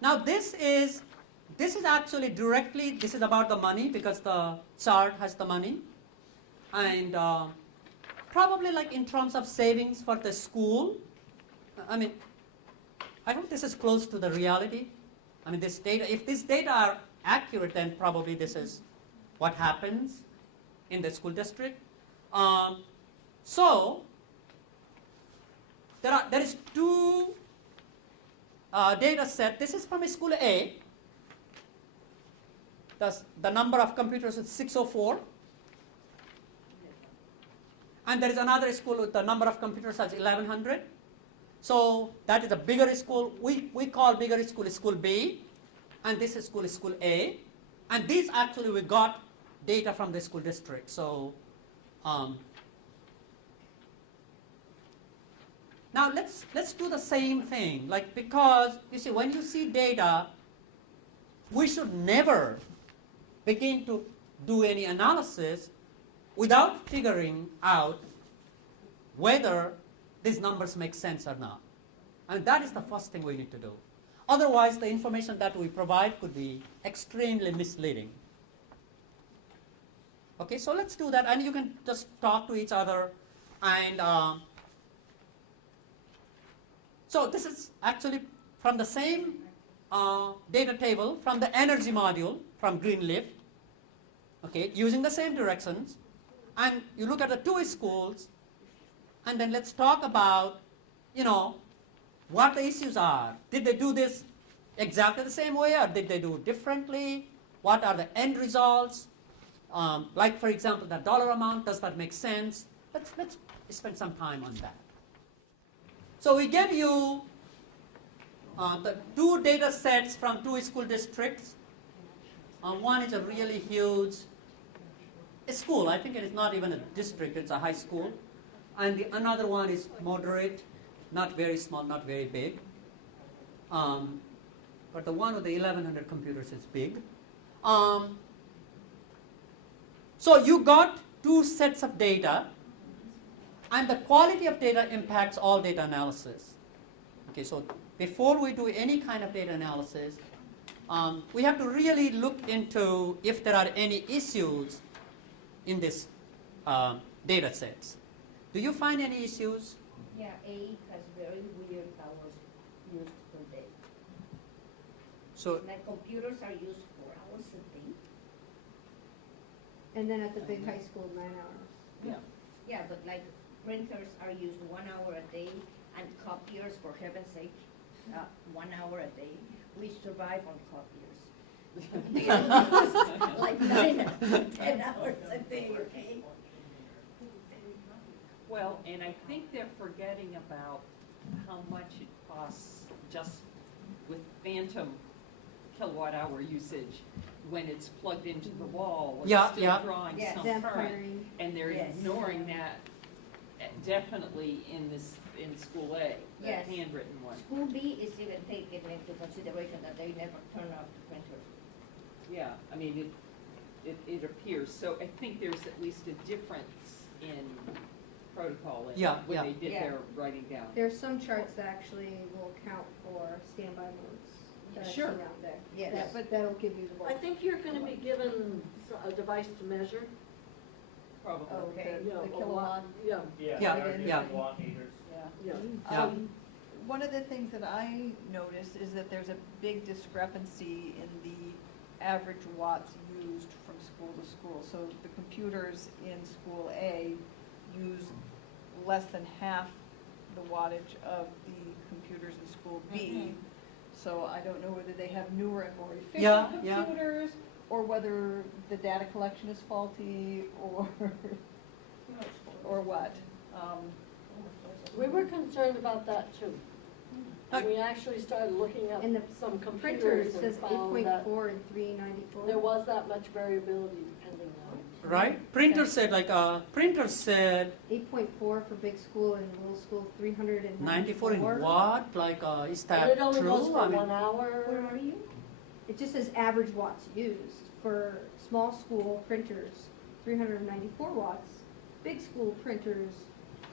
Now this is actually directly, this is about the money because the chart has the money. And probably like in terms of savings for the school, I mean, I hope this is close to the reality. I mean, this data, if this data are accurate, then probably this is what happens in the school district. So there is two data set. This is from a school A. The number of computers is 604. And there is another school with the number of computers as 1100. So that is a bigger school. We call bigger school B. And this school is school A. And these actually we got data from the school district. So now let's do the same thing. Like, because you see, when you see data, we should never begin to do any analysis without figuring out whether these numbers make sense or not. And that is the first thing we need to do. Otherwise, the information that we provide could be extremely misleading. Okay, so let's do that, and you can just talk to each other. And so this is actually from the same data table from the energy module from Greenleaf. Okay, using the same directions. And you look at the two schools, and then let's talk about, what the issues are. Did they do this exactly the same way, or did they do it differently? What are the end results? Like, for example, the dollar amount, does that make sense? Let's spend some time on that. So we gave you the two data sets from two school districts. One is a really huge school. I think it is not even a district, it's a high school. And the another one is moderate, not very small, not very big. But the one with the 1100 computers is big. So you got two sets of data, and the quality of data impacts all data analysis. Okay, so before we do any kind of data analysis, we have to really look into if there are any issues in this data sets. Do you find any issues? Yeah, A has very weird hours used per day. So Like computers are used 4 hours a day. And then at the big high school, 9 hours. yeah. Yeah, but like printers are used 1 hour a day, and copiers, for heaven's sake, 1 hour a day. We survive on copiers. Like 9 to 10 hours a day, okay? Well, and I think they're forgetting about how much it costs just with phantom kilowatt hour usage when it's plugged into the wall. It's Yeah, still yeah. drawing Yes. some Them current, firing. and they're Yes. ignoring that definitely in School A, the Yes. handwritten one. School B is even taking into consideration that they never turn off the printers. Yeah, I mean, it appears. So I think there's at least a difference in protocol in Yeah, when yeah. they did Yeah. their writing down. There's some charts that actually will count for standby modes that I've Sure. seen out there. Yes. That- But that'll give you the I bulk. think you're gonna be given a device to measure. Probably. Okay. You know, The a kilowatt. lot. Yeah, Yeah, Yeah, yeah. watt meters. yeah. Yeah. One of the things that I noticed is that there's a big discrepancy in the average watts used from school to school. So the computers in school A use less than half the wattage of the computers in school B. So I don't know whether they have newer and more Yeah, efficient yeah. computers, or whether the data collection is faulty, or what. We were concerned about that too. And we actually started looking at And the some Printer computers and says found that 8.4 and 394. there was that much variability depending on. Right? Printer said 8.4 for big school and little school 394. 94 in watt. Like, is And that it only true? goes for I mean, 1 hour. Where are you? It just says average watts used. For small school printers, 394 watts. Big school printers,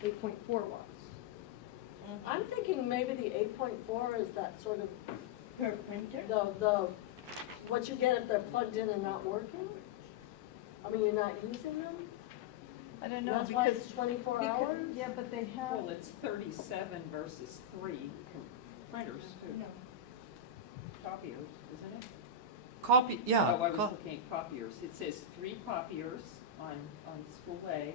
8.4 watts. I'm thinking maybe the 8.4 is that sort of Per printer? What you get if they're plugged in and not working? I mean, you're not using them? I don't know, That's why because. it's 24 because- hours? Yeah, but they have, Well, it's 37 versus 3 printers, No. copiers, isn't it? Copy, yeah. Oh, I was looking at copiers. It says 3 copiers on school A,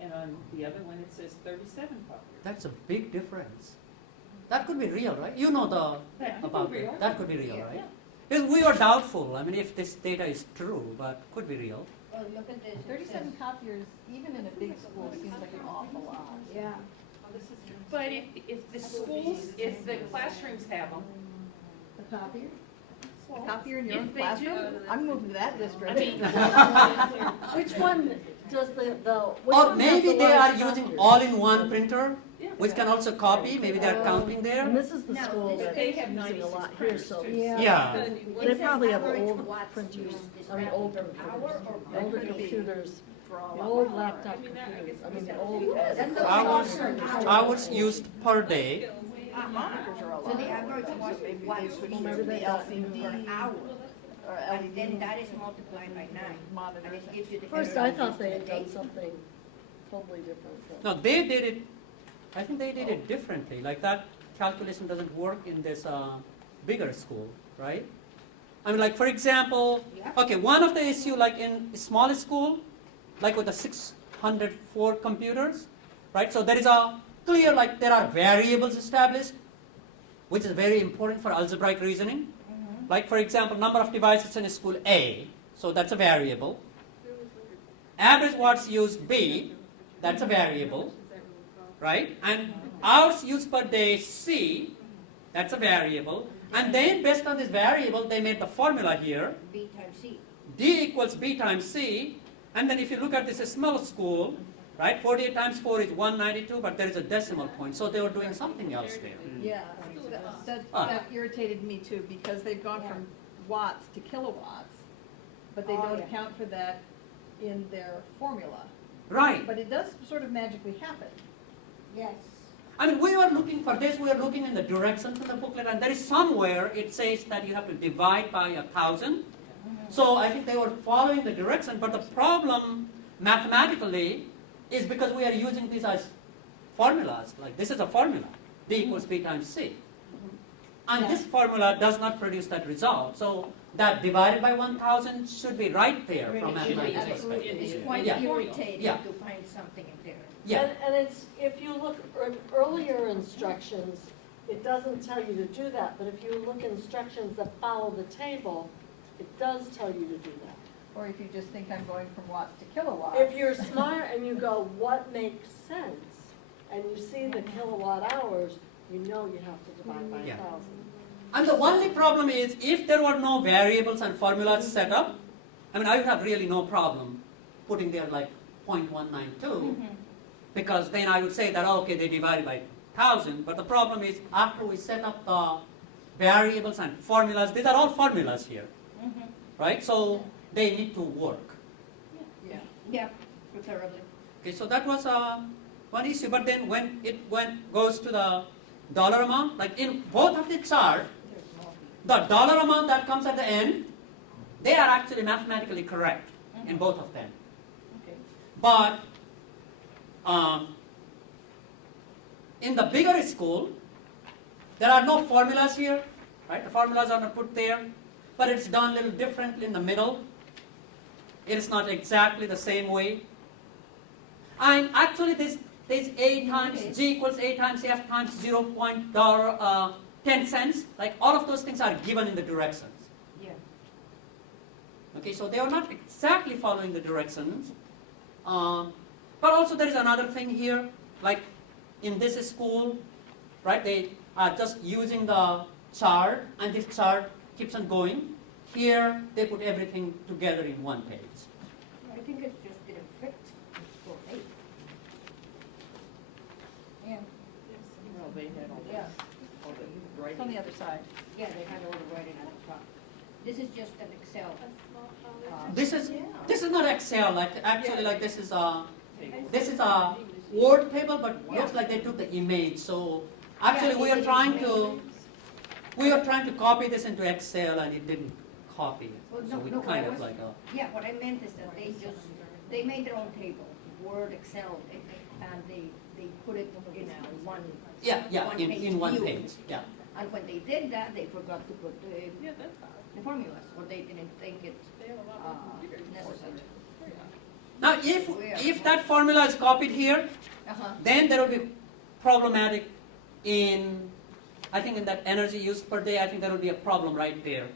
and on the other one it says 37 copiers. That's a big difference. That could be real, right? You know That could be about real. it. That could be real, Yeah. right? Because we are doubtful. I mean, if this data is true, but could be real. Well, look at this. It 37 says- copiers, even in a big school, seems like an awful lot. Yeah. But if the schools, if the classrooms have them, The copier? A copier in your If own they classroom? do. I'm moving to that I district. mean, Which one does which Or one has maybe the they are large using copiers? all-in-one printer, yeah. which can also copy. Maybe they are Oh. counting And there. this is the No, school this- that they have using a 96 lot here, printers, so. too. Yeah. Yeah. It They says probably have average old watts printers, used. Is I mean, that old per computers, hour or per older could be. computers, For a the lot old more. laptop computers, I mean, the old. Then the Hours, hours. hours used per day. Monitors are a So lot. the average So watts maybe watts they used switch maybe to they the got LCD per hour. or And then LED that is multiplied by 9. And monitors. it gives you the. First, I average thought they had used per done day. something totally different. but- No, they did it. I think they did it differently. Like that calculation doesn't work in this bigger school, right? I mean, like for example, Yeah. okay, one of the issue like in a small school, like with the 604 computers, right? So there is a clear like there are variables established, which is very important for algebraic reasoning. Mhm. Like for example, number of devices in school A, so that's a variable. Average watts used B, that's a variable, right? And hours used per day C, that's a variable. And then based on this variable, they made the formula here. B times C. D equals B times C. And then if you look at this small school, right, 48 times 4 is 192, but there is a decimal point. So they were doing something else there. Yeah, that Ah. that irritated me too, because they've gone from watts to kilowatts, but they Oh, don't yeah. account for that in their formula. Right. But it does sort of magically happen. Yes. I mean, we were looking for this, we were looking in the directions in the booklet, and there is somewhere it says that you have to divide by 1,000. So I think they were following the direction, but the problem mathematically is because we are using these as formulas. Like this is a formula, D equals B times C. And this formula does not produce that result. So that divided by 1,000 should be right there from Really should be. mathematics perspective. It's quite Yeah. irritating Yeah. to find something in there. Yeah. And it's, if you look at earlier instructions, it doesn't tell you to do that, but if you look at instructions that follow the table, it does tell you to do that. Or if you just think I'm going from watts to kilowatts. If you're smart and you go, what makes sense, and you see the kilowatt hours, you know you have to divide by Yeah. 1,000. And the only problem is if there were no variables and formulas set up, I mean, I would have really no problem putting there like 0.192, because then I would say that, okay, they divided by 1,000, but the problem is after we set up the variables and formulas, these are all formulas here, right? So they need to work. Yeah. Yeah, preferably. Okay, so that was one issue, but then when it goes to the dollar amount, like in both of the chart, There's more. the dollar amount that comes at the end, they are actually mathematically correct in both of them. Okay. But in the bigger school, there are no formulas here, right? The formulas are not put there, but it's done a little differently in the middle. It is not exactly the same way. And actually this A times G equals A times F times 0.10 cents, like all of those things are given in the directions. Yeah. Okay, so they are not exactly following the directions. But also there is another thing here, like in this school, right, they are just using the chart, and this chart keeps on going. Here, they put everything together in one page. I think it's just didn't fit for 8. Yeah. Well, they had all Yeah. all the It's on the writing. other side. Yeah, they had all the writing at the top. This is just an Excel. This is not Excel, like actually like this is a table. Word table, but looks like they took the image. So actually we are trying to we were trying to copy this into Excel and it didn't copy it. Well, So no, we no, kind I of was- like, Yeah, what I meant is that they made their own table, Word, Excel, and they put it in a one. yeah, one-page in one view. page, yeah. And when they did that, they forgot to put Yeah, that's fine. the formulas, or they didn't think it They have a lot more computers. necessary. Now, if that formula is copied here, Uh-huh. then there will be problematic in, I think in that energy used per day, I think there will be a problem right there.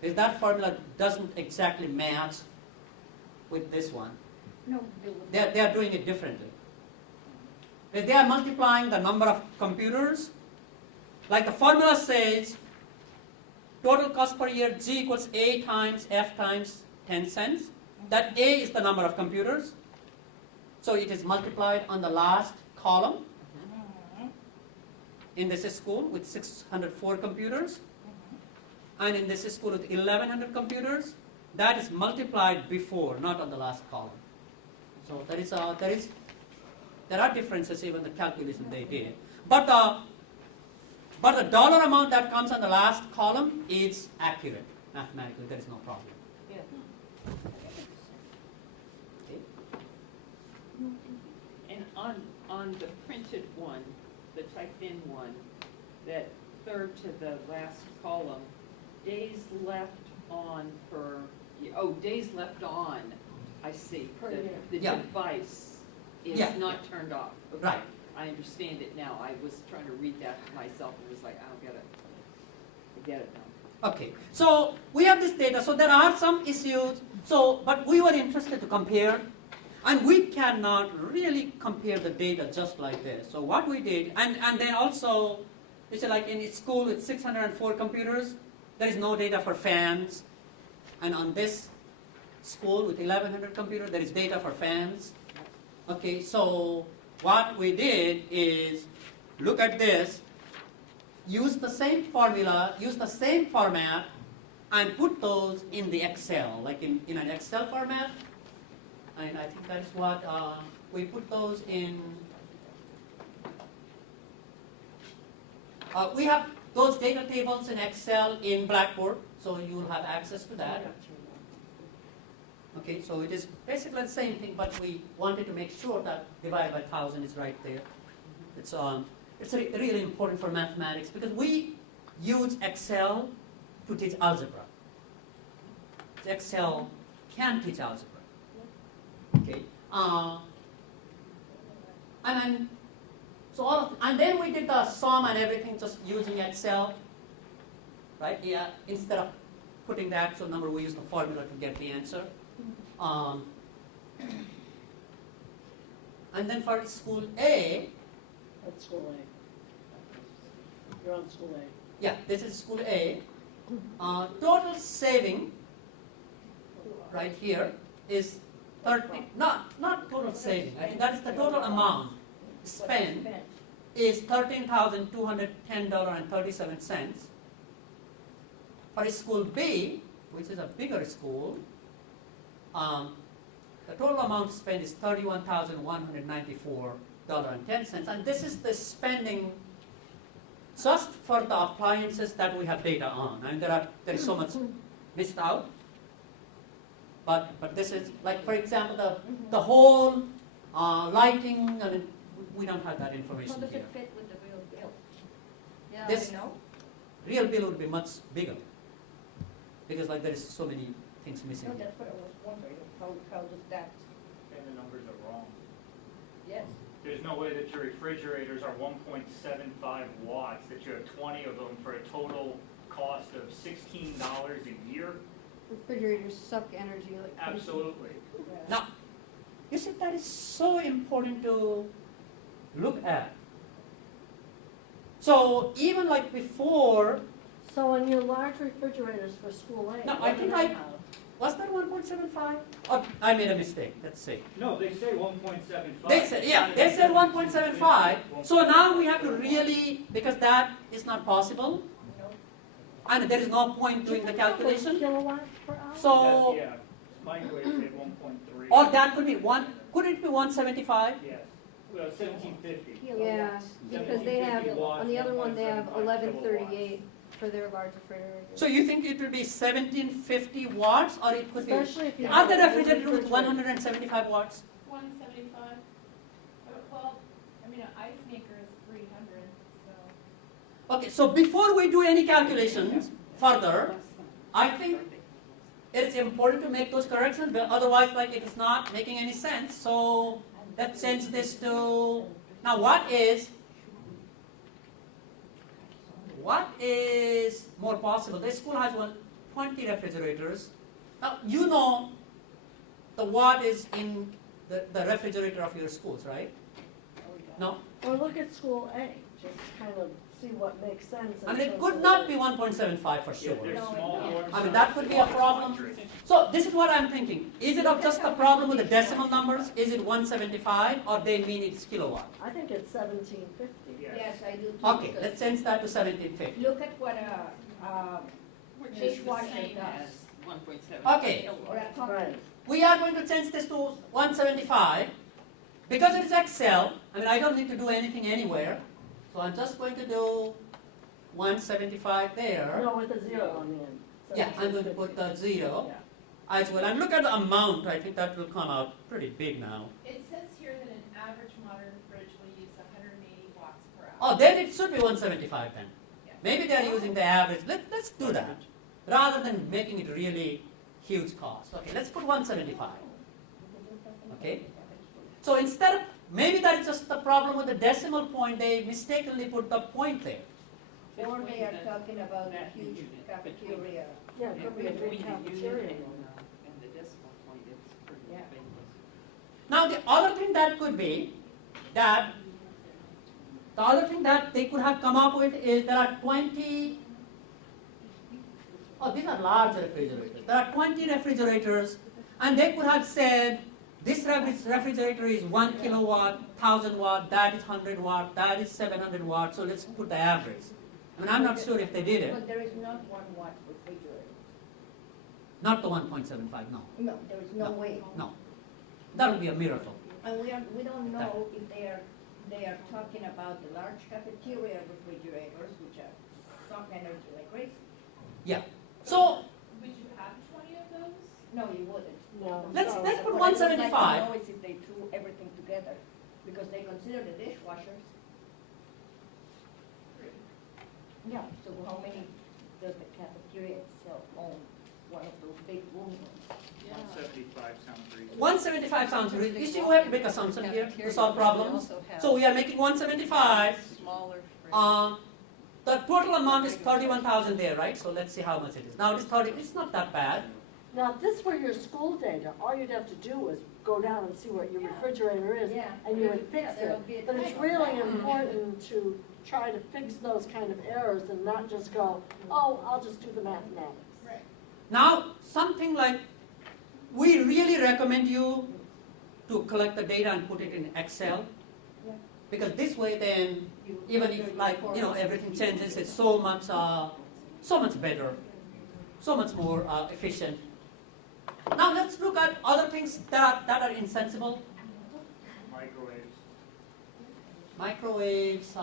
Because that formula doesn't exactly match with this one. No, they would. They are doing it differently. They are multiplying the number of computers. Like the formula says, total cost per year, G equals A times F times 10 cents. That A is the number of computers. So it is multiplied on the last column in this school with 604 computers. And in this school with 1100 computers. That is multiplied before, not on the last column. So there are differences even in the calculation they did. But the dollar amount that comes on the last column is accurate mathematically. There is no problem. Yeah. Okay. And on the printed one, the typed in one, that third to the last column, days left on for, days left on, I see. Per The- year. The Yeah. device is Yeah. not turned off. Okay. Right. I understand it now. I was trying to read that myself and was like, I don't get it. I get it now. Okay, so we have this data. So there are some issues. So, but we were interested to compare, and we cannot really compare the data just like this. So what we did, and then also, it's like in a school with 604 computers, there is no data for fans, and on this school with 1100 computers, there is data for fans. Okay, so what we did is look at this, use the same formula, use the same format, and put those in the Excel, like in an Excel format. And I think that's what we put those in. We have those data tables in Excel in Blackboard, so you will have access to that. Okay, so it is basically the same thing, but we wanted to make sure that divided by 1,000 is right there. It's really important for mathematics because we use Excel to teach algebra. Excel can teach algebra. Okay, and then and then we did the sum and everything just using Excel, right? Yeah, instead of putting the actual number, we use the formula to get the answer. And then for school A, That's school A. You're on school A. yeah, this is school A. Total saving right here is 30. Not total saving. I think that is the total amount spent is $13,210.37. For school B, which is a bigger school, the total amount spent is $31,194.10, and this is the spending just for the appliances that we have data on. And there is so much missed out. But this is like, for example, the whole lighting. I mean, we don't have that How information does here. it fit with the real bill? Yeah, This- I know. Real bill would be much bigger because like there is so many things missing. No, that's what I was wondering, how does that, And the numbers are wrong. yes. There's no way that your refrigerators are 1.75 watts, that you have 20 of them for a total cost of $16 a year? Refrigerators suck energy like crazy. Absolutely. Now, you see, that is so important to look at. So even like before, So on your large refrigerators for school A. no, I what do think they have? was that 1.75? Oh, I made a mistake. Let's see. No, they say 1.75. They said 1.75. So now we have to really, because that is not possible, and there is no point doing the calculation. Kilowatts per hour? So, Yeah, microwave say 1.3. or that could be one. Could it be 175? Yes, well, 1750. Yeah, because they have, on the other one, they have 1138 for for their large refrigerators. So you think it will be 1750 watts, or it could be? Especially if you Are have the a big refrigerator with refrigerator. 175 watts? 175. Well, I mean, an ice maker is 300, so. Okay, so before we do any calculations further, I think it's important to make those corrections, but otherwise, like, it is not making any sense. So let's change this to, now what is more possible? The school has 20 refrigerators. Now, you know the watt is in the refrigerator of your schools, right? No? Or look at school A, just kind of see what makes sense. in I mean, it terms could of not the- be 1.75 for Yeah, sure. there's No, small it- ones. I mean, that could be a problem. So this is what I'm thinking. Is it just a problem with the decimal numbers? Is it 175, or they mean it's kilowatt? I think it's 1750. Yes, I do too. Okay, because let's change that to 1750. Look at what Which is the dishwasher same does, as 1.7. Okay. or a coffee. Right. We are going to change this to 175. Because it is Excel, I mean, I don't need to do anything anywhere. So I'm just going to do 175 there. No, with a zero on the end. Yeah, I'm going to put the 0 Yeah. as well. And look at the amount. I think that will come out pretty big now. It says here that an average modern fridge will use 180 watts per hour. Oh, then it should be 175 then. Yes. Maybe they're using the average. Let's do that. Rather than making it really huge cost. Okay, let's put 175. Okay? So instead of, maybe that is just the problem with the decimal point, they mistakenly put the point there. Or they are talking about a huge cafeteria. Yeah, it could be a big Between the cafeteria. unit and the decimal point, it's pretty Yeah. famous. Now the other thing that could be, that the other thing that they could have come up with is there are 20, oh, these are large refrigerators. There are 20 refrigerators, and they could have said, this refrigerator is 1 kilowatt, 1000 watt, that is 100 watt, that is 700 watt, so let's put the average. I mean, I'm not sure if they did it. But there is not 1 watt refrigerator. Not the 1.75, no, No, there is no way. no. That would be a miracle. And we don't know if they are talking about the large cafeteria refrigerators, which are suck energy like crazy. Yeah. So Would you have 20 of those? No, you wouldn't. No. let's no. put What I would 175. like to know is if they threw everything together, because they consider the dishwashers. Yeah, so how many does the cafeteria itself own? One of those big rooms? 175 sounds reasonable. 175 sounds reasonable. You see, we have a big assumption here to solve problems. So we are making 175. Smaller The total amount is 31,000 there, right? So let's see how much it is. Now it is 30. It's not that bad. Now, if this were your school data, all you'd have to do is go down and see what your refrigerator is, Yeah. and you would fix Yeah, there'll be a it. But it's tag on really that. important to try to fix those kind of errors and not just go, oh, I'll just do the mathematics. Right. Now, something like, we really recommend you to collect the data and put it in Excel. Yeah. Because this way then, even if like, you know, everything changes, it's so much better, so much more efficient. Now let's look at other things that are insensible. Microwaves, Microwaves, 2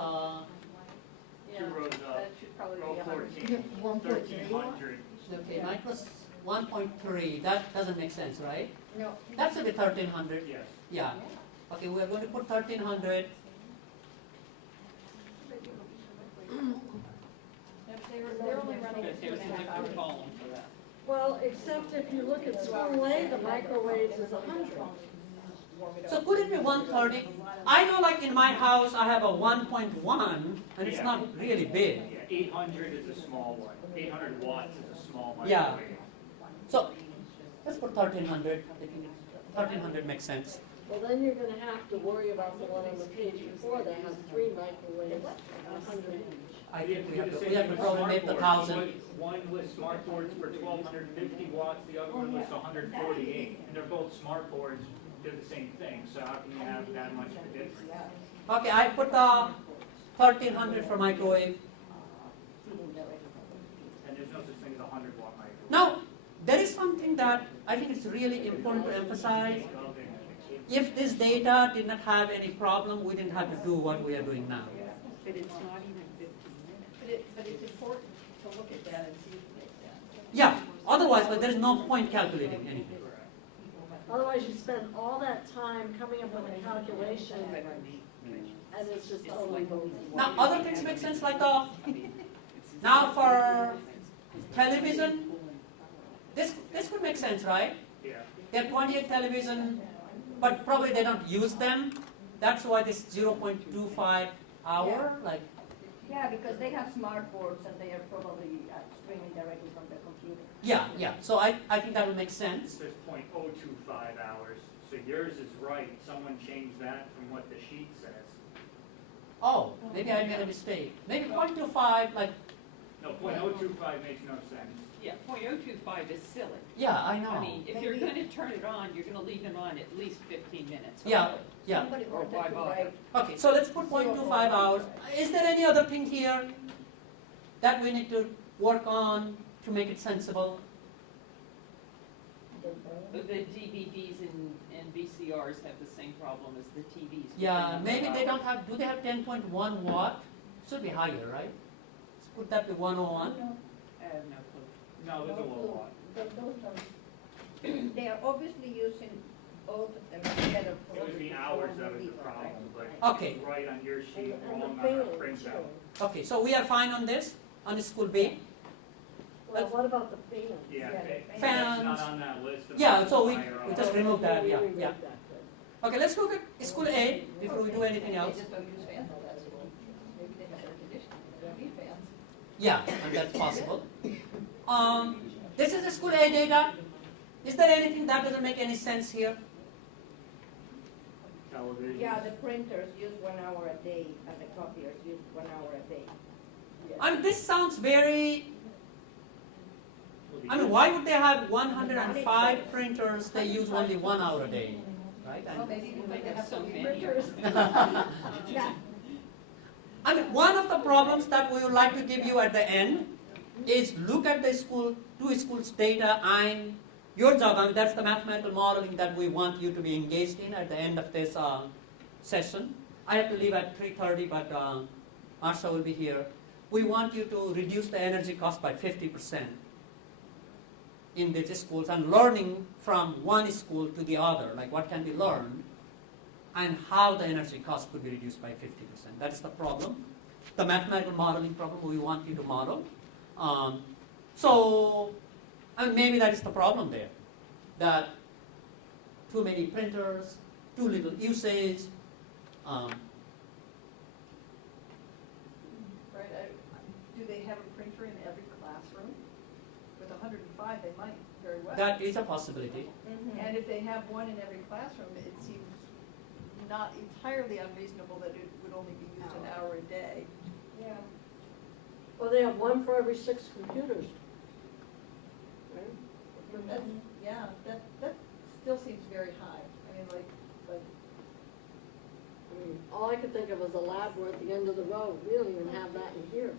rows up, That should probably row be 14, 1300. okay, Yeah. micros 1.3, that doesn't make sense, right? No. That should be 1300, Yes. yeah. Okay, we're going to put 1300. They're only running But at there's a 2.5 different hours. column for that. Well, except if you look at school A, the microwaves is 100. So could it be 130? I know like in my house I have a 1.1 and it's Yeah. not really big. Yeah, 800 is a small one. 800 watts is a small Yeah. microwave. So let's put 1300. 1300 makes sense. Well, then you're gonna have to worry about the one on the page before that has 3 microwaves, 100 each. I You think can we have do the to, same we have to with probably make the smart boards. 1000. One with smart boards for 1250 watts, the other one was 148. And they're both smart boards, they're the same thing, so how can you have that much of a difference? Okay, I put 1300 for microwave. And there's no such thing as a 100-watt microwave. Now, there is something that I think it's really important to emphasize. If this data did not have any problem, we didn't have to do what we are doing now. But it's not even 15 minutes. But it's important. to look at that and see if it makes sense. Yeah, otherwise, but there's no point calculating anything. Otherwise, you spend all that time coming up with a calculation, and it's just totally bogus. Now, other things make sense, like now for television, this could make sense, right? Yeah. There are 28 television, but probably they don't use them. That's why this 0.25 hour, like, Yeah, because they have smart boards and they are probably streaming directly from their computer. yeah. So I think that would make sense. It says 0.025 hours, so yours is right. Someone changed that from what the sheet says. Oh, maybe I made a mistake. Maybe 0.25, like, No, 0.025 makes no sense. Yeah, 0.025 is silly. yeah, I I know. mean, if you're gonna turn it on, you're gonna leave it on at least 15 minutes. Yeah, yeah. Somebody Or wanted why to bother? write Okay, so let's put 0.25 hours. Is there any other thing here that we need to work on to make it sensible? The DVDs and VCRs have the same problem as the TVs. Yeah, maybe they don't have, do they have 10.1 watt? Should be higher, right? Let's put that to 101. I have no clue. No, there's a little lot. They are obviously using both of them together. It was the hours that was the problem, but Okay. it's right on your sheet, And wrong the on our fans, printout. too. Okay, so we are fine on this, on the school B? Well, what about the fans? Yeah, Yeah, it's fans. not on that list. of Yeah, so we higher just up. remove that, We yeah, removed yeah. that, good. Okay, let's look at school A before we do anything They else. just don't use fans all that school. Maybe they have air conditioning, they don't need fans. Yeah, and that's possible. This is the school A data. Is there anything that doesn't make any sense here? Television. Yeah, the printers use 1 hour a day and the copiers use 1 hour a day. I mean, this sounds very, I mean, why would they have 105 printers, they use only 1 hour a day, right? Well, maybe because they have so many. Printers. Yeah. I mean, one of the problems that we would like to give you at the end is look at the school, two schools' data, and your job, I mean, that's the mathematical modeling that we want you to be engaged in at the end of this session. I have to leave at 3:30, but Marsha will be here. We want you to reduce the energy cost by 50% in these schools and learning from one school to the other, like what can be learned and how the energy cost could be reduced by 50%. That is the problem. The mathematical modeling problem we want you to model. And maybe that is the problem there, that too many printers, too little usage. Right, do they have a printer in every classroom? With 105, they might very well. That is a possibility. And if they have one in every classroom, it seems not entirely unreasonable that it would only be used an hour a day. Yeah. Well, they have one for every 6 computers. Right? But that's, yeah, that still seems very high. I mean, like, I mean, all I could think of was a lab where at the end of the road, we don't even have that in here.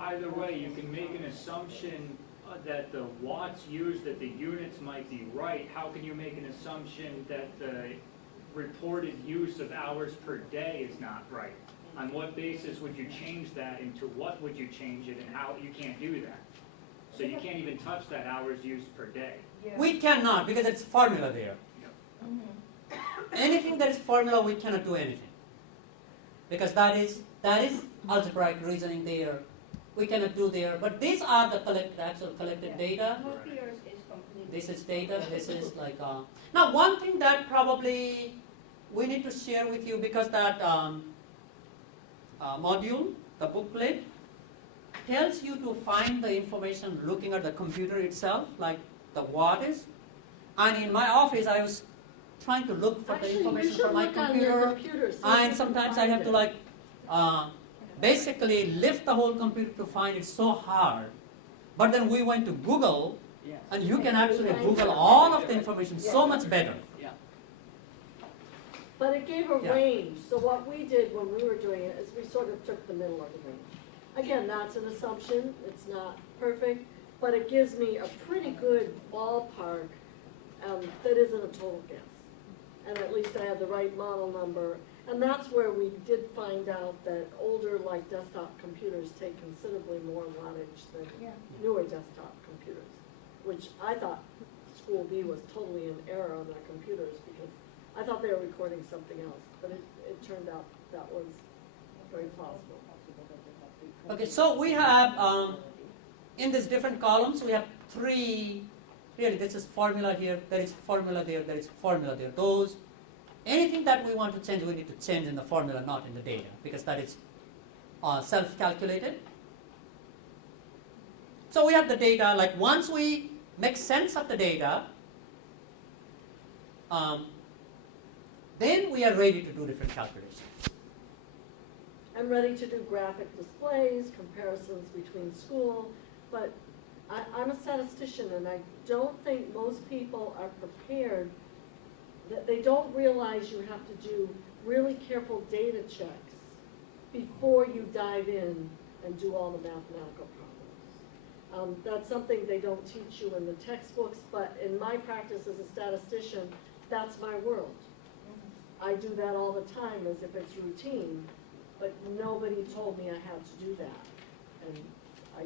Either way, you can make an assumption that the watts used, that the units might be right. How can you make an assumption that the reported use of hours per day is not right? On what basis would you change that, into what would you change it, and how? You can't do that. So you can't even touch that hours used per day. We cannot, because it's formula there. Anything that is formula, we cannot do anything. Because that is algebraic reasoning there. We cannot do there. But these are the actual collected data. Copiers is completely. This is data, this is like... Now, one thing that probably we need to share with you, because that module, the booklet, tells you to find the information looking at the computer itself, like the wattage. And in my office, I was trying to look for the Actually, you information should from my look on your computer. computer. see if you And can sometimes I find have to it. like basically lift the whole computer to find it, so hard. But then we went to Google, Yeah. and you can actually Google all of the information so much better. Yeah. But it gave a Yeah. range, so what we did when we were doing it is we sort of took the middle of the range. Again, that's an assumption, it's not perfect, but it gives me a pretty good ballpark that isn't a total guess. And at least I have the right model number, And that's where we did find out that older, like desktop computers take considerably more wattage than newer desktop computers, which I thought School B was totally in error on their computers because I thought they were recording something else, but it turned out that was very plausible. Okay, so we have, in these different columns, we have three, really this is formula here, there is formula there is formula there. Those, anything that we want to change, we need to change in the formula, not in the data, because that is self-calculated. So we have the data, like once we make sense of the data, then we are ready to do different calculations. I'm ready to do graphic displays, comparisons between school, but I'm a statistician and I don't think most people are prepared, that they don't realize you have to do really careful data checks before you dive in and do all the mathematical problems. That's something they don't teach you in the textbooks, but in my practice as a statistician, that's my world. I do that all the time as if it's routine, but nobody told me I had to do that. And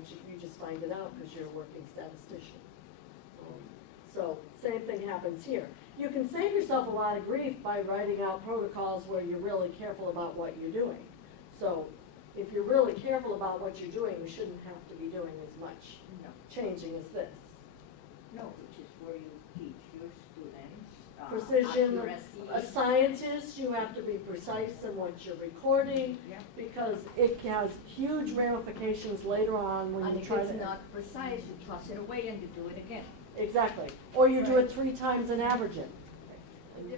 you just find it out because you're a working statistician. So same thing happens here. You can save yourself a lot of grief by writing out protocols where you're really careful about what you're doing. So if you're really careful about what you're doing, you shouldn't have to be doing as much changing as this. No, which is where you teach your students. Precision, accuracy. a scientist, you have to be precise in what you're recording, Yeah. because it has huge ramifications later on when And you if try it's to. not precise, you toss it away and you do it again. Exactly, or you do it 3 times and average it.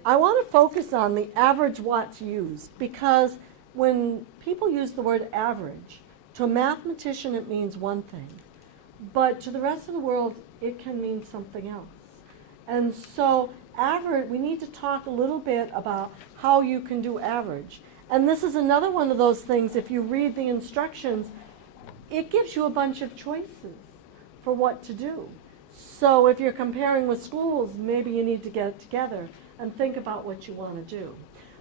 I want to focus on the average watts used, because when people use the word average, to a mathematician it means one thing, but to the rest of the world it can mean something else. And so average, we need to talk a little bit about how you can do average. And this is another one of those things, if you read the instructions, it gives you a bunch of choices for what to do. So if you're comparing with schools, maybe you need to get it together and think about what you want to do.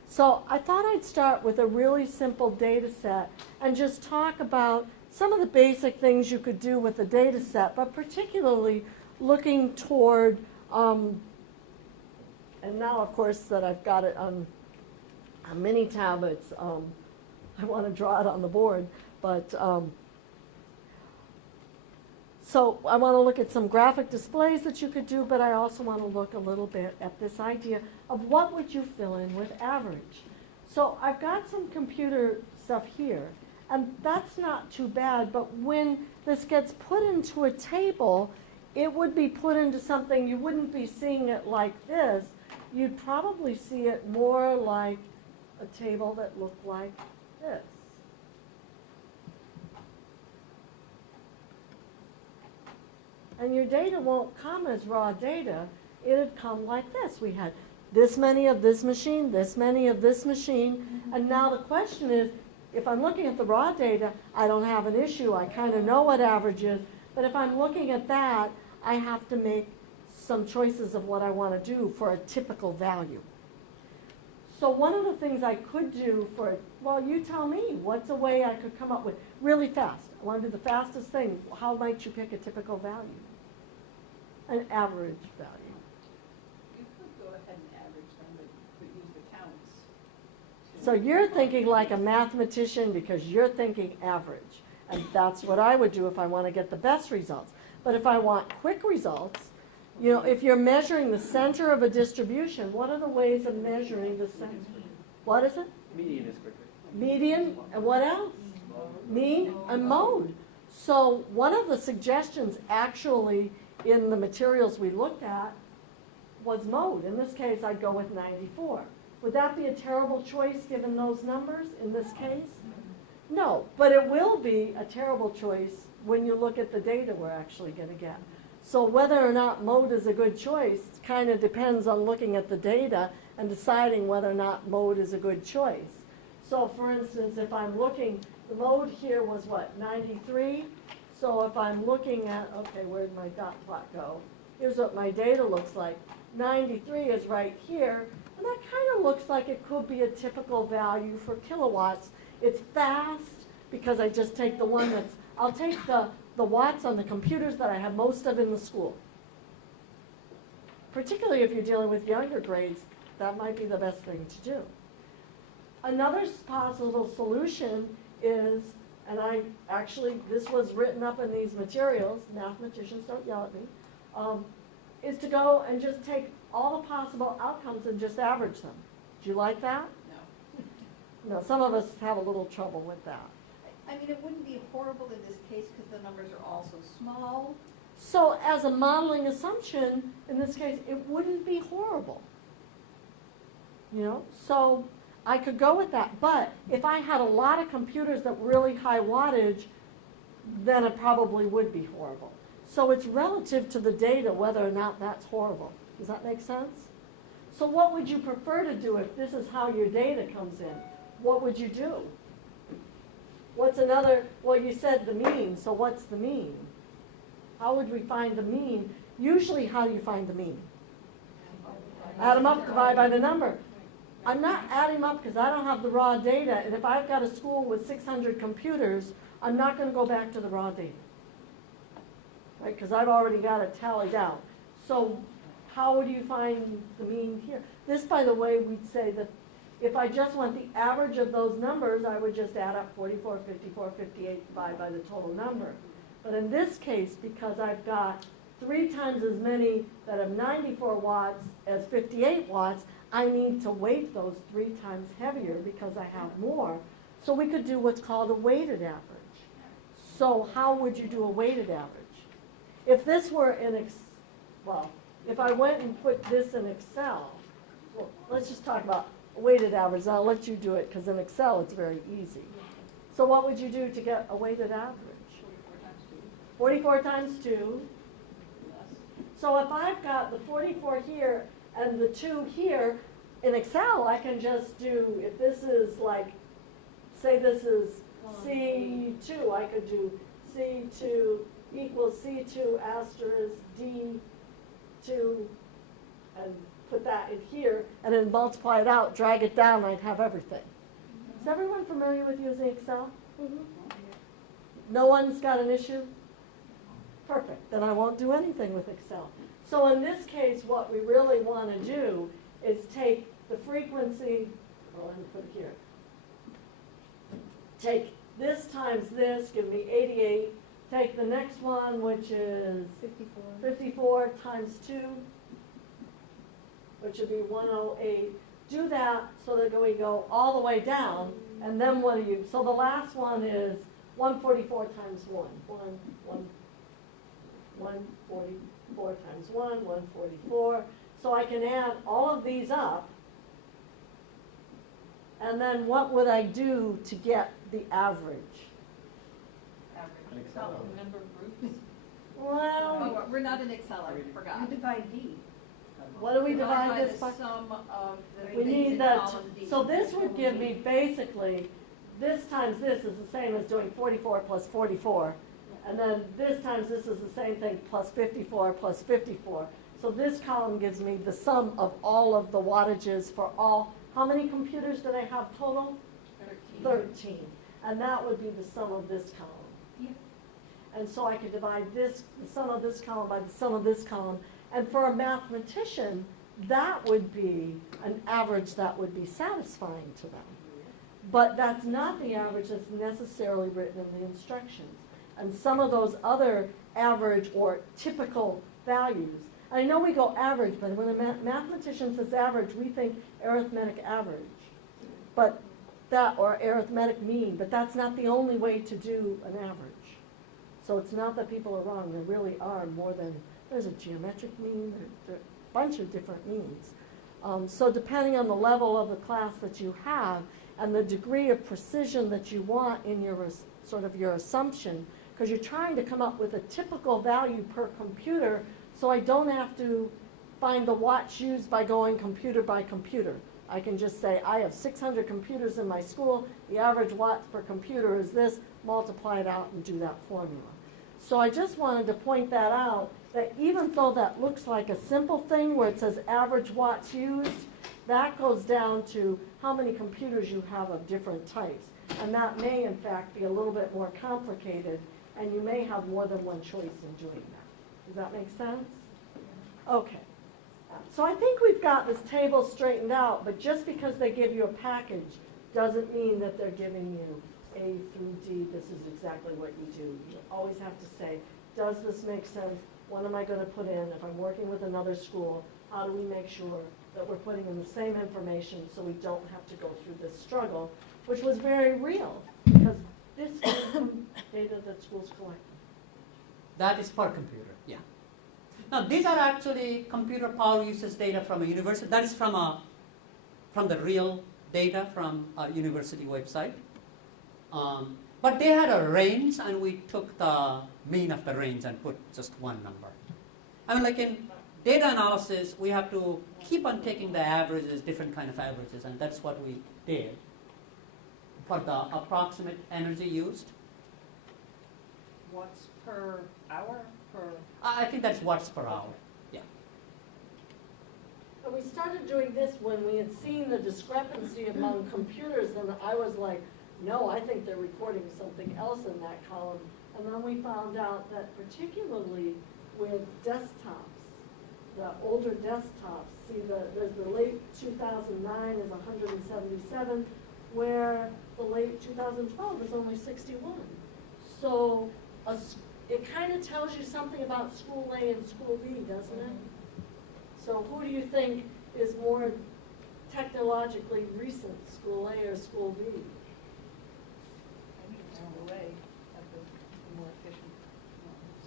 So I thought I'd start with a really simple data set and just talk about some of the basic things you could do with the data set, but particularly looking toward, and now of course that I've got it on mini tablets, I want to draw it on the board, but so I want to look at some graphic displays that you could do, but I also want to look a little bit at this idea of what would you fill in with average. So I've got some computer stuff here, and that's not too bad, but when this gets put into a table, it would be put into something, you wouldn't be seeing it like this, you'd probably see it more like a table that looked like this. And your data won't come as raw data, it'd come like this. We had this many of this machine, this many of this machine, and now the question is, if I'm looking at the raw data, I don't have an issue, I kind of know what average is, but if I'm looking at that, I have to make some choices of what I want to do for a typical value. So one of the things I could do for, well, you tell me, what's a way I could come up with really fast? I want to do the fastest thing. How might you pick a typical value? An average value. You could go ahead and average them, but use the counts. So you're thinking like a mathematician because you're thinking average. And that's what I would do if I want to get the best results. But if I want quick results, you know, if you're measuring the center of a distribution, what are the ways of measuring the center? What is it? Median is quicker. Median, and what else? Mean and mode. So one of the suggestions actually in the materials we looked at was mode. In this case, I'd go with 94. Would that be a terrible choice given those numbers in this case? No, but it will be a terrible choice when you look at the data we're actually going to get. So whether or not mode is a good choice kind of depends on looking at the data and deciding whether or not mode is a good choice. So for instance, if I'm looking, the mode here was what, 93? So if I'm looking at, okay, where'd my dot plot go? Here's what my data looks like. 93 is right here, And that kind of looks like it could be a typical value for kilowatts. It's fast because I just take the one that's, I'll take the watts on the computers that I have most of in the school. Particularly if you're dealing with younger grades, that might be the best thing to do. Another possible solution is, and this was written up in these materials, mathematicians don't yell at me, is to go and just take all the possible outcomes and just average them. Do you like that? No. No, some of us have a little trouble with that. I mean, it wouldn't be horrible in this case because the numbers are all so small. So as a modeling assumption, in this case, it wouldn't be horrible. You know, so I could go with that. But if I had a lot of computers that were really high wattage, then it probably would be horrible. So it's relative to the data whether or not that's horrible. Does that make sense? So what would you prefer to do if this is how your data comes in? What would you do? What's another, well, you said the mean, so what's the mean? How would we find the mean? Usually, how do you find the mean? Add them up, divide by the number. I'm not adding them up because I don't have the raw data, and if I've got a school with 600 computers, I'm not going to go back to the raw data. Right, because I've already got it tallied out. So how would you find the mean here? This, by the way, we'd say that if I just want the average of those numbers, I would just add up 44, 54, 58, divide by the total number. But in this case, because I've got 3 times as many that have 94 watts as 58 watts, I need to weight those 3 times heavier because I have more. So we could do what's called a weighted average. So how would you do a weighted average? If this were in if I went and put this in Excel, well, let's just talk about a weighted average. I'll let you do it because in Excel it's very easy. So what would you do to get a weighted average? 44 times 2. So if I've got the 44 here and the 2 here, in Excel I can just do, if this is like, say this is C2, I could do C2 equals C2 asterisk D2 and put that in here and then multiply it out, drag it down, I'd have everything. Is everyone familiar with using Excel? Mm-hmm. No one's got an issue? Perfect, then I won't do anything with Excel. So in this case, what we really want to do is take the frequency, let me put it here. Take this times this, give me 88. Take the next one, which is 54 times 2, which would be 108. Do that so that we go all the way down, and then what do you, so the last one is 144 times 1. 144 times 1, 144. So I can add all of these up, and then what would I do to get the average? Number of groups. Well, Oh, we're not in Excel, I You forgot. divide D. what do we divide by this the by? sum of the We things need in that, column D. so this would give me basically, this times this is the same as doing 44 plus 44. And then this times this is the same thing, plus 54 plus 54. So this column gives me the sum of all of the wattages for all, how many computers do they have total? 13. And that would be the sum of this column. And so I could divide this, the sum of this column by the sum of this column. And for a mathematician, that would be an average that would be satisfying to them. But that's not the average that's necessarily written in the instructions. And some of those other average or typical values, I know we go average, but when a mathematician says average, we think arithmetic average. But that, or arithmetic mean, but that's not the only way to do an average. So it's not that people are wrong, there really are more than, there's a geometric mean, there's a bunch of different means. So depending on the level of the class that you have and the degree of precision that you want in your sort of your assumption, because you're trying to come up with a typical value per computer, so I don't have to find the watts used by going computer by computer. I can just say, I have 600 computers in my school, the average watts per computer is this, multiply it out and do that formula. So I just wanted to point that out, that even though that looks like a simple thing where it says average watts used, that goes down to how many computers you have of different types. And that may in fact be a little bit more complicated, and you may have more than one choice in doing that. Does that make sense? Okay. So I think we've got this table straightened out, but just because they give you a package doesn't mean that they're giving you A through D, this is exactly what you do. You always have to say, does this make sense? What am I going to put in? If I'm working with another school, how do we make sure that we're putting in the same information so we don't have to go through this struggle, which was very real, because this is data that schools collect. That is per computer, yeah. Now, these are actually computer power usage data from a university. That is from the real data from a university website. But they had a range, and we took the mean of the range and put just one number. I mean, like in data analysis, we have to keep on taking the averages, different kind of averages, and that's what we did for the approximate energy used. Watts per hour, per? I think that's watts per hour. Yeah. And we started doing this when we had seen the discrepancy among computers, and I was like, no, I think they're recording something else in that column. And then we found out that particularly with desktops, the older desktops, see there's the late 2009 is 177, where the late 2012 is only 61. So it kind of tells you something about school A and school B, doesn't it? So who do you think is more technologically recent, school A or school B? Away at the more efficient.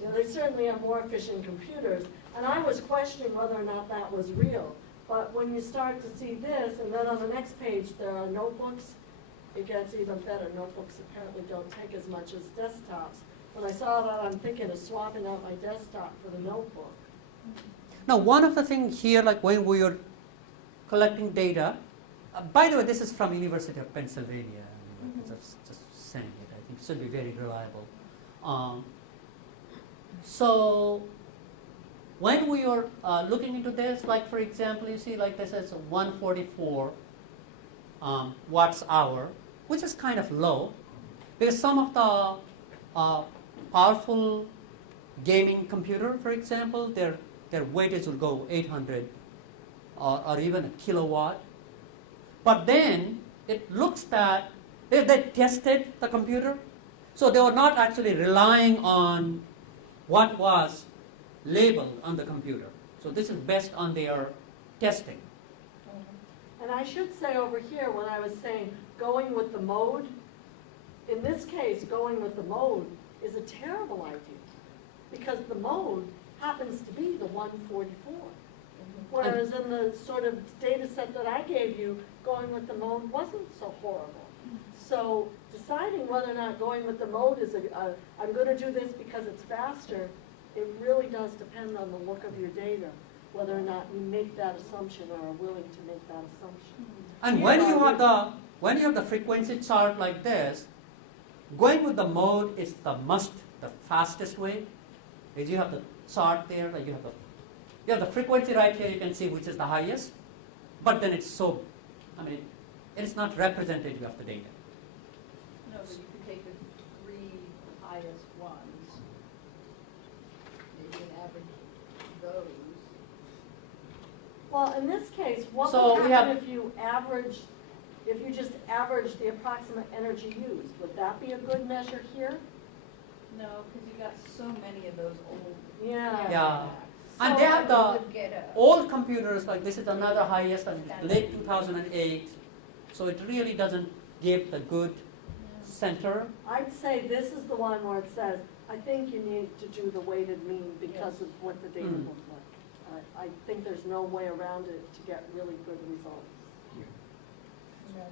You know, they certainly have more efficient computers, and I was questioning whether or not that was real. But when you start to see this, and then on the next page there are notebooks, it gets even better. Notebooks apparently don't take as much as desktops. When I saw that, I'm thinking of swapping out my desktop for the notebook. Now, one of the things here, like when we are collecting data, by the way, this is from University of Pennsylvania. Just saying it. I think it should be very reliable. So when we are looking into this, like for example, you see like this is 144 watts hour, which is kind of low, because some of the powerful gaming computer, for example, their weightage will go 800 or even a kilowatt. But then it looks that they tested the computer, so they were not actually relying on what was labeled on the computer. So this is based on their testing. And I should say over here, when I was saying going with the mode, in this case, going with the mode is a terrible idea, because the mode happens to be the 144. Whereas in the sort of data set that I gave you, going with the mode wasn't so horrible. So deciding whether or not going with the mode is I'm going to do this because it's faster, it really does depend on the look of your data, whether or not you make that assumption or are willing to make that assumption. And when you have the frequency chart like this, going with the mode is the fastest way. Is you have the chart there, like you have the frequency right here. You can see which is the highest, but then it's it's not representative of the data. No, but you could take the three highest ones, maybe an average of those. Well, in this case, what So would we happen have- if you just average the approximate energy used? Would that be a good measure here? No, because you got so many of those old. Yeah. Yeah. So And they have We the would get a- old computers, like this is another highest, and late 2008. So it really doesn't give the good center. I'd say this is the one where it says, I think you need to do the weighted mean because of what the data Mm. look like. I think there's no way around it to get really good results. No,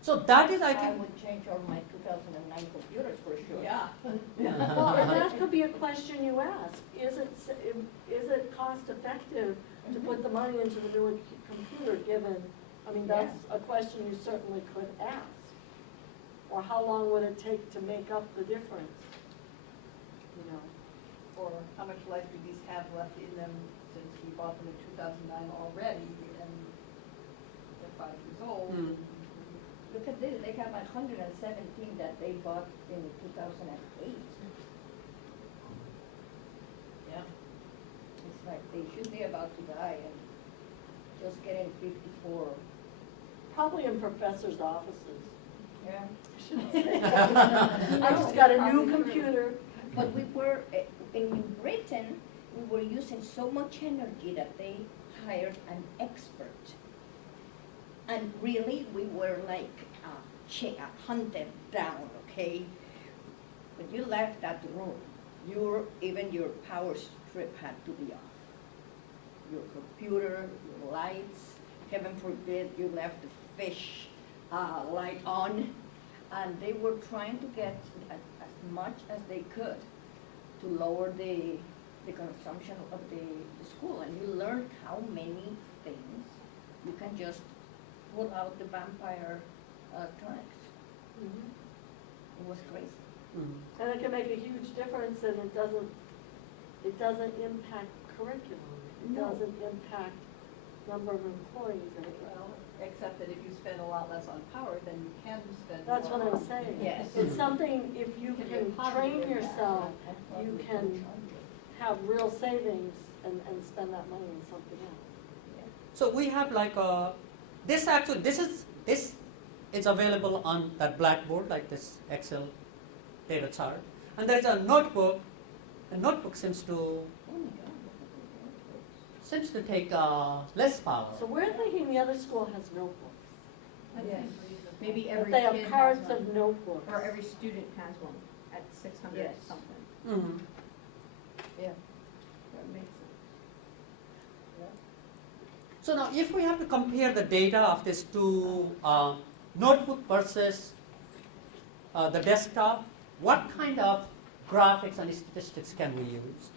So that is, I I think, would change all my 2009 computers for sure. Yeah. Well, and that could be a question you ask. Is it cost effective to put the money into the newer computer given, that's a question you certainly could ask. Or how long would it take to make up the difference? Or how much life do these have left in them since we bought them in 2009 already? And years old. Mm. Look at this, they have 117 that they bought in 2008. Yeah. It's like they should be about to die and just getting 54. Probably in professors' offices. Yeah. I just got a new computer. But we were, in Britain, we were using so much energy that they hired an expert. And really, we were like hunted down, okay? When you left that room, even your power strip had to be off. Your computer, your lights, heaven forbid you left the fish light on. And they were trying to get as much as they could to lower the consumption of the school. And you learned how many things you can just pull out the vampire tonics. It was crazy. Mm. And it can make a huge difference, and it doesn't impact curriculum. It No. doesn't impact number of employees. Well, except that if you spend a lot less on power, then you can spend That's more what I'm on- saying. Yes. It's something, if you Can be a can positive train impact. yourself, And you probably can coach on it. have real savings and spend that money on something else. So we have like this is available on that blackboard, like this Excel data chart, and there is a notebook. The notebook seems to Oh my God, look at the take less power. So we're thinking the other school has notebooks. That Yes. seems reasonable. Maybe But every they have kid has cards one, of notebooks. or every student has one at 600 Yes. something. Mhm. That makes sense. So now, if we have to compare the data of these two notebook versus the desktop, what kind of graphics and statistics can we use?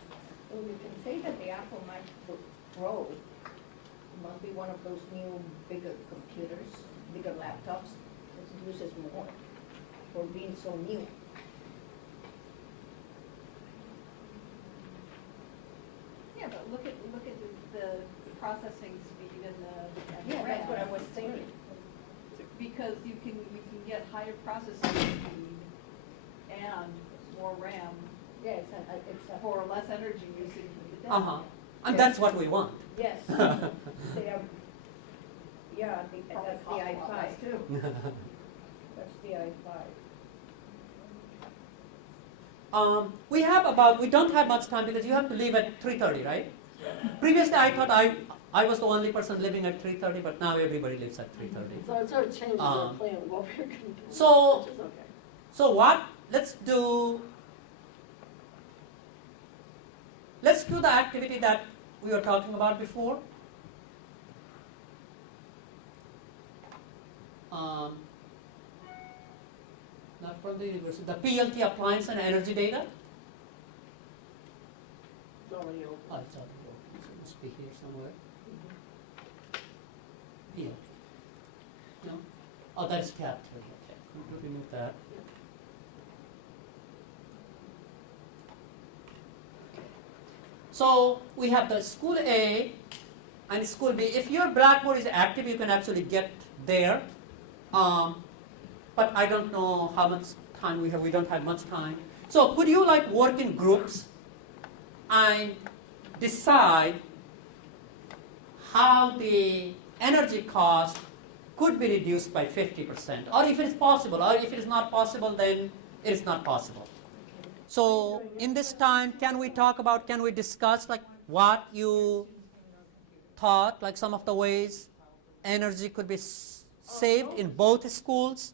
Well, you can say that the Apple MacBook Pro must be one of those new bigger computers, bigger laptops that uses more for being so new. Yeah, but look at the processing speed and the Yeah, RAM. that's what I was thinking. Because you can get higher processing speed and more RAM Yeah, it's a, for less energy usage of the Uh-huh. desktop. And that's what we want. yes. They are, yeah, I think Probably that's the cost a lot less i5. too. That's the i5. We don't have much time because you have to leave at 3:30, right? Previously, I thought I was the only person living at 3:30, but now everybody lives at 3:30. So it sort of changes our Um, plan of what we're going to do, so- which is okay. So let's do the activity that we were talking about before. Not from the university, the PLT appliance and energy data. It's already open. Oh, it's out there. It must be here somewhere. PLT. No? Oh, that is tab 3. Okay. We'll remove that. So we have the school A and school B. If your Blackboard is active, you can actually get there. But I don't know how much time we have. We don't have much time. So could you like work in groups and decide how the energy cost could be reduced by 50%, or if it is possible, or if it is not possible, then it is not possible. So in this time, can we discuss like what you thought, like some of the ways energy could be saved in both schools,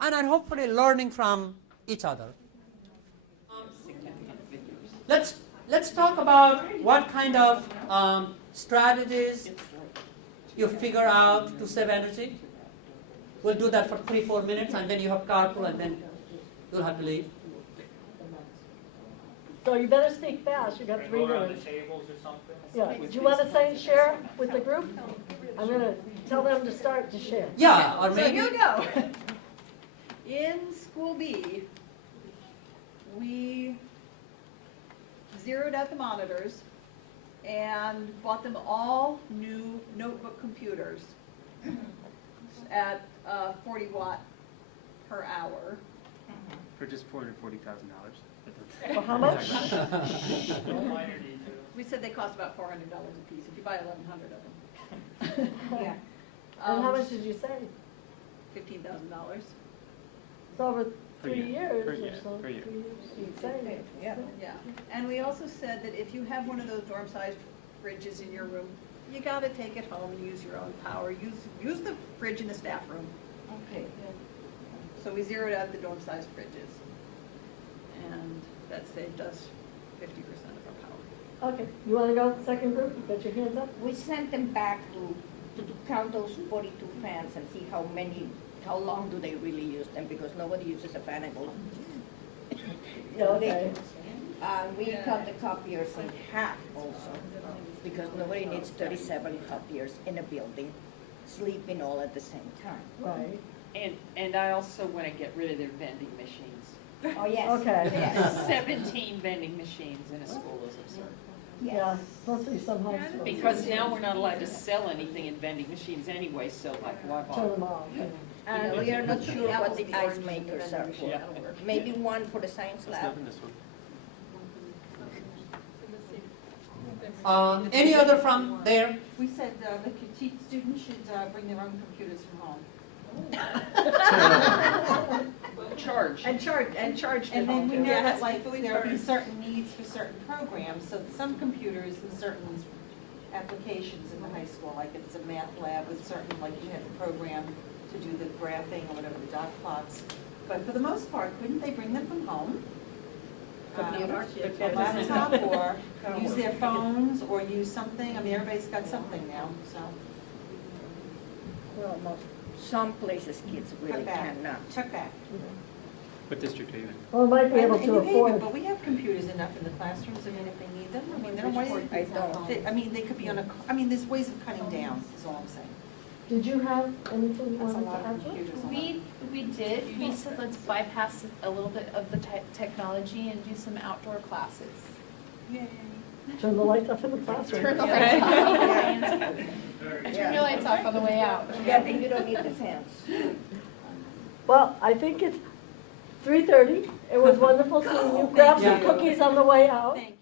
and hopefully learning from each other. Let's talk about what kind of strategies you figure out to save energy. We'll do that for 3-4 minutes, and then you have carpool, and then you'll have to leave. So you better speak fast, you got Can I 3 go around the minutes. tables or something? Yeah, do you want to share with the group? I'm going to tell them to start to share. Yeah, or So maybe. here we go. In school B, we zeroed out the monitors and bought them all new notebook computers. at 40 watt per hour. For just $440,000. For how much? Minor details. We said they cost about $400 a piece, if you buy 1,100 of them. Yeah. And how much did you say? $15,000. It's over Per 3 year. years Per or year. so. Per year. 3 years, you'd say. Yeah. Yeah, and we also said that if you have one of those dorm-sized fridges in your room, you gotta take it home and use your own power. Use the fridge in the staff room. Okay. So we zeroed out the dorm-sized fridges. And that saved us 50% of our power. Okay, you wanna go second group? You got your hands up? We sent them back to count those 42 fans and see how long do they really use them, because nobody uses a fan and goes. Yeah, okay. We cut the copiers in half also, because nobody needs 37 copiers in a building, sleeping all at the same time. Right, And I also want to get rid of their vending machines. Oh, yes. Okay. Yes. 17 vending machines in a school is absurd. yeah, Yes. supposed to be some high school. Because now we're not allowed to sell anything in vending machines anyway, so like, why Turn them bother? off, yeah. And we are not sure what the ice makers are for. Yeah. Maybe one for the science It's lab. not in this one. Any other from there? We said the students should bring their own computers from home. Charge. And charge them. And then we know Yeah, that like fully there will be charged. certain needs for certain programs, so some computers and certain applications in the high school, like if it's a math lab with certain, like you have a program to do the graphing or whatever, the dot plots. But for the most part, couldn't they bring them from home? A laptop or use their phones or use something, I mean, everybody's got something now, so. Well, some places kids really Cut back. cannot. Check back. What district are you in? Well, might be able And to you may be, afford. but we have computers enough in the classrooms, I mean, if they need them, I mean, they don't, why do I don't. they, I mean, they could be on a, I mean, there's ways of cutting down, is all I'm saying. Did you have anything you That's a wanted lot to of add? computers. We did, we said let's bypass a little bit of the technology and do some outdoor classes. Turn the lights up in the classroom. Turn the lights off. Very Turn your lights off on the way out. Yeah, I think you don't need the fans. Well, I think it's 3:30. It was wonderful seeing you. Grab some Yeah. cookies on the way out. Thank you.